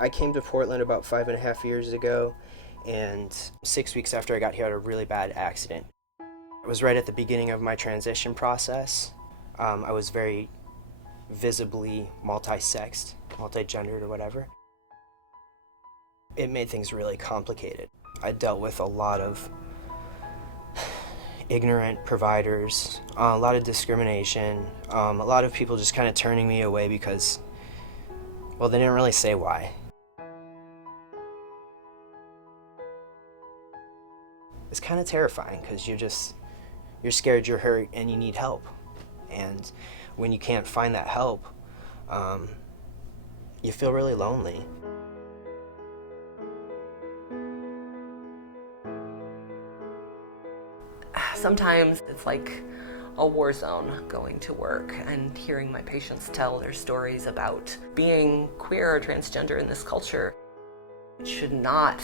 I came to Portland about 5.5 years ago, and 6 weeks after I got here, I had a really bad accident. It was right at the beginning of my transition process. I was very visibly multi-sexed, multi-gendered or whatever. It made things really complicated. I dealt with a lot of ignorant providers, a lot of discrimination, a lot of people just kind of turning me away because, well, they didn't really say why. It's kind of terrifying because you're scared you're hurt and you need help. And when you can't find that help, you feel really lonely. Sometimes it's like a war zone going to work and hearing my patients tell their stories about being queer or transgender in this culture. It should not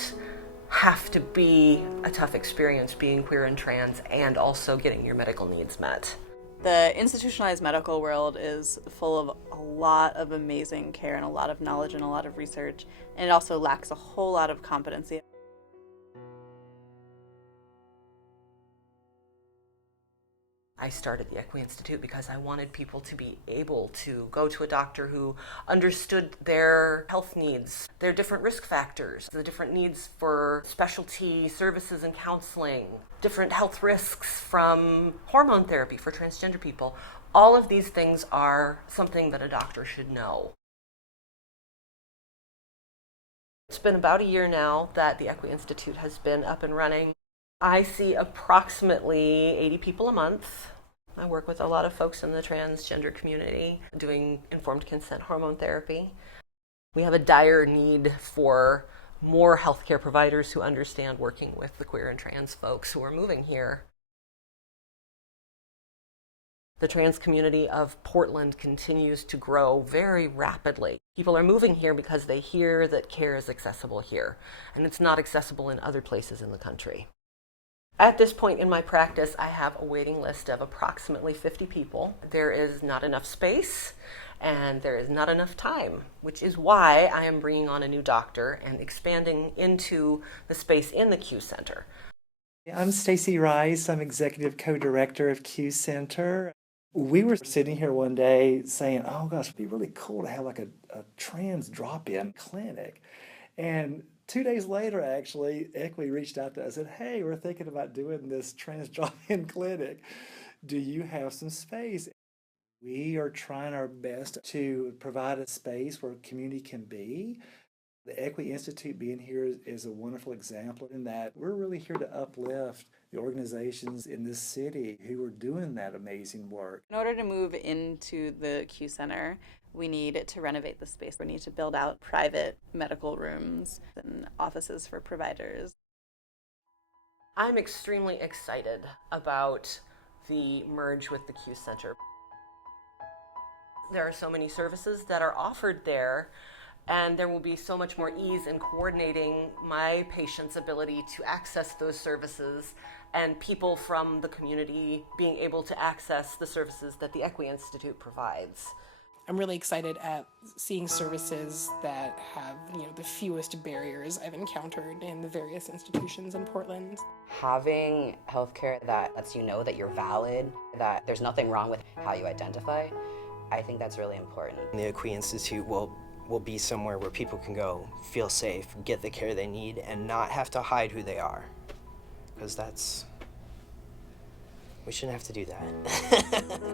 have to be a tough experience being queer and trans and also getting your medical needs met. The institutionalized medical world is full of a lot of amazing care and a lot of knowledge and a lot of research, and it also lacks a whole lot of competency. I started the Equi Institute because I wanted people to be able to go to a doctor who understood their health needs, their different risk factors, the different needs for specialty services and counseling, different health risks from hormone therapy for transgender people. All of these things are something that a doctor should know. It's been about a year now that the Equi Institute has been up and running. I see approximately 80 people a month. I work with a lot of folks in the transgender community doing informed consent hormone therapy. We have a dire need for more healthcare providers who understand working with the queer and trans folks who are moving here. The trans community of Portland continues to grow very rapidly. People are moving here because they hear that care is accessible here, and it's not accessible in other places in the country. At this point in my practice, I have a waiting list of approximately 50 people. There is not enough space and there is not enough time, which is why I am bringing on a new doctor and expanding into the space in the Q Center. I'm Stacy Rice. I'm executive co-director of Q Center. We were sitting here one day saying, oh gosh, it'd be really cool to have like a trans drop-in clinic. And 2 days later, actually, Equi reached out to us and said, hey, we're thinking about doing this trans drop-in clinic. Do you have some space? We are trying our best to provide a space where community can be. The Equi Institute being here is a wonderful example in that we're really here to uplift the organizations in this city who are doing that amazing work. In order to move into the Q Center, we need to renovate the space. We need to build out private medical rooms and offices for providers. I'm extremely excited about the merge with the Q Center. There are so many services that are offered there, and there will be so much more ease in coordinating my patients' ability to access those services and people from the community being able to access the services that the Equi Institute provides. I'm really excited at seeing services that have, the fewest barriers I've encountered in the various institutions in Portland. Having healthcare that lets you know that you're valid, that there's nothing wrong with how you identify, I think that's really important. The Equi Institute will be somewhere where people can go, feel safe, get the care they need, and not have to hide who they are. Because we shouldn't have to do that.